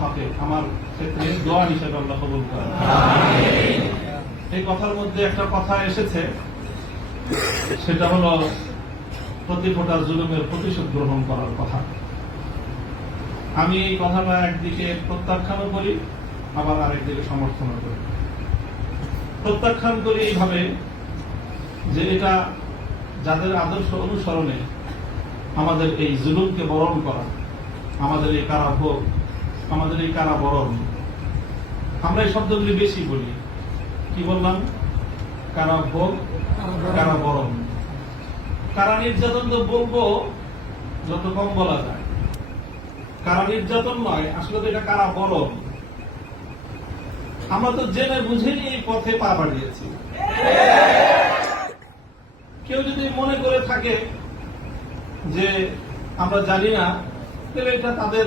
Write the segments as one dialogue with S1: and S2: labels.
S1: হকে আমার ক্ষেত্রে দোয়া হিসেবে আল্লাহ কবুল করেন। এই কথার মধ্যে একটা কথা এসেছে সেটা হলো প্রতি ফোটা জুলুমের প্রতিশোধ গ্রহণ করার কথা। আমি এই কথাটা একদিকে প্রত্যাখ্যানও করি আবার আরেকদিকে সমর্থনও করি। প্রত্যাখ্যান করি এইভাবে যে এটা যাদের আদর্শ অনুসরণে আমাদের এই জুলুমকে বরণ করা আমাদের এই কারাভোগ আমাদের এই কারাবরণ আমরা এই শব্দগুলি বেশি বলি। কি বললাম? কারাভোগ কারাবরণ কারা নির্যাতন তো বলব, যত কম বলা যায়। কারা নির্যাতন নয়, আসলে তো এটা কারা বরণ আমরা তো জেনে বুঝেই এই পথে পা বাড়িয়েছি। কেউ যদি মনে করে থাকে যে আমরা জানি না, তাহলে এটা তাদের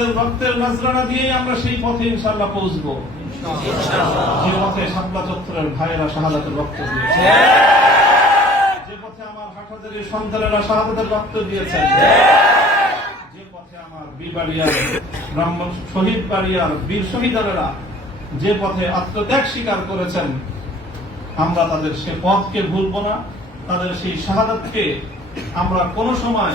S1: শাহাদাতের রক্তের নজরানা দিয়ে আমরা সেই পথে ইনশাল্লাহ পৌঁছবো। যে পথে শাপলা চত্বরের ভাইয়েরা শাহাদাতের রক্ত দিয়েছে। যে পথে আমার হাটাদের সন্তানেরা শাহাদাতের রক্ত দিয়েছেন যে পথে আমার বিবাড়িয়ার ব্রাহ্মণ শহীদ বাড়িয়ার বীর শহীদারেরা যে পথে আত্মত্যাগ স্বীকার করেছেন আমরা তাদের সে পথকে ভুলব না। তাদের সেই শাহাদাতকে আমরা কোন সময়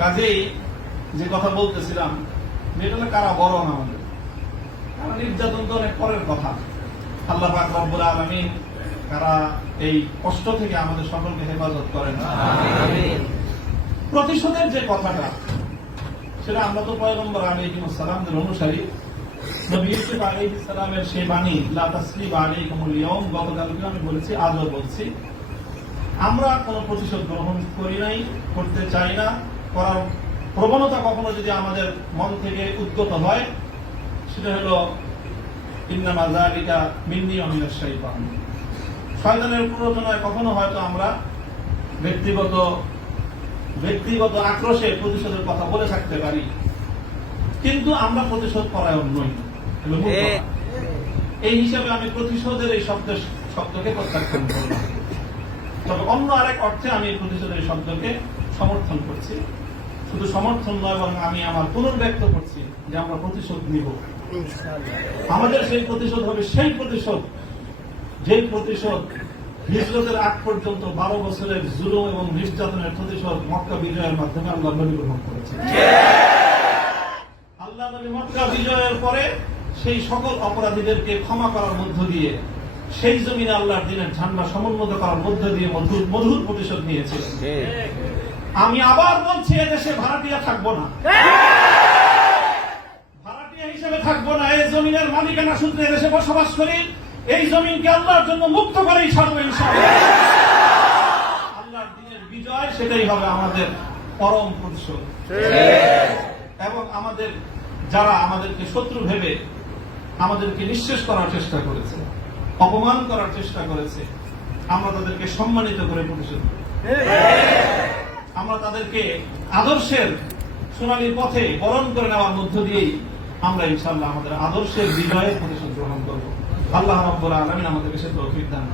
S1: কাজেই যে কথা বলতেছিলাম এটা কারা বড় না আমাদের কারা নির্যাতন তো অনেক পরের কথা। আল্লাহ পাক রব্বুল আলামিন কারা এই কষ্ট থেকে আমাদের সকলকে হেফাজত করেন প্রতিশোধের যে কথাটা সেটা আমরা তো পয়গম্বর আলাইহিম সালামদের অনুসারী। নবী ইউসুফ আলাইহিস সালামের সেই বাণী লা তাসলিব আলাইকুমুল ইয়াউম গতকালকে আমি বলেছি আজও বলছি। আমরা কোনো প্রতিশোধ গ্রহণ করি নাই করতে চাই না। করার প্রবণতা কখনো যদি আমাদের মন থেকে উদ্গত হয়, সেটা হলো, ইন্নামা মিন্নি ওয়া মিনাশ শাইতান। শয়তানের প্ররোচনায় কখনো হয়তো আমরা ব্যক্তিগত ব্যক্তিগত আক্রোশে প্রতিশোধের কথা বলে থাকতে পারি, কিন্তু আমরা প্রতিশোধ পরায়ণ নই। এই হিসাবে আমি প্রতিশোধের এই শব্দ, শব্দকে প্রত্যাখ্যান করলাম। তবে অন্য আরেক অর্থে আমি প্রতিশোধের শব্দকে সমর্থন করছি। শুধু সমর্থন নয় বরং আমি আমার পুনর্ব্যক্ত করছি যে আমরা প্রতিশোধ নিব। আমাদের সেই প্রতিশোধ হবে সেই প্রতিশোধ যে প্রতিশোধ হিজরতের আগ পর্যন্ত বারো বছরের জুলুম এবং নির্যাতনের প্রতিশোধ মক্কা বিজয়ের মাধ্যমে আল্লাহ নবী গ্রহণ করেছেন। আল্লাহ নবী মক্কা বিজয়ের পরে সেই সকল অপরাধীদেরকে ক্ষমা করার মধ্য দিয়ে সেই জমিনে আল্লাহর দিনের ঝান্ডা সমুন্নত করার মধ্য দিয়ে মধুর মধুর প্রতিশোধ নিয়েছিলেন। আমি আবার বলছি এদেশে ভাড়াটিয়া থাকব না। ভাড়াটিয়া হিসেবে থাকব না, এই জমিনের মালিকানা সূত্রে এদেশে বসবাস করি। এই জমিনকে আল্লাহর জন্য মুক্ত করেই ছাড়বো আল্লাহর দিনের বিজয়, সেটাই হবে আমাদের পরম প্রতিশোধ। এবং আমাদের যারা আমাদেরকে শত্রু ভেবে আমাদেরকে নিঃশেষ করার চেষ্টা করেছে, অপমান করার চেষ্টা করেছে, আমরা তাদেরকে সম্মানিত করে প্রতিশোধ দেব। আমরা তাদেরকে আদর্শের সোনালী পথে বরণ করে নেওয়ার মধ্য দিয়েই আমরা ইনশাল্লাহ আমাদের আদর্শের বিজয়ের প্রতিশোধ গ্রহণ করব। আল্লাহ রব্বুল আলমিন আমাদেরকে সে তৌফিক দান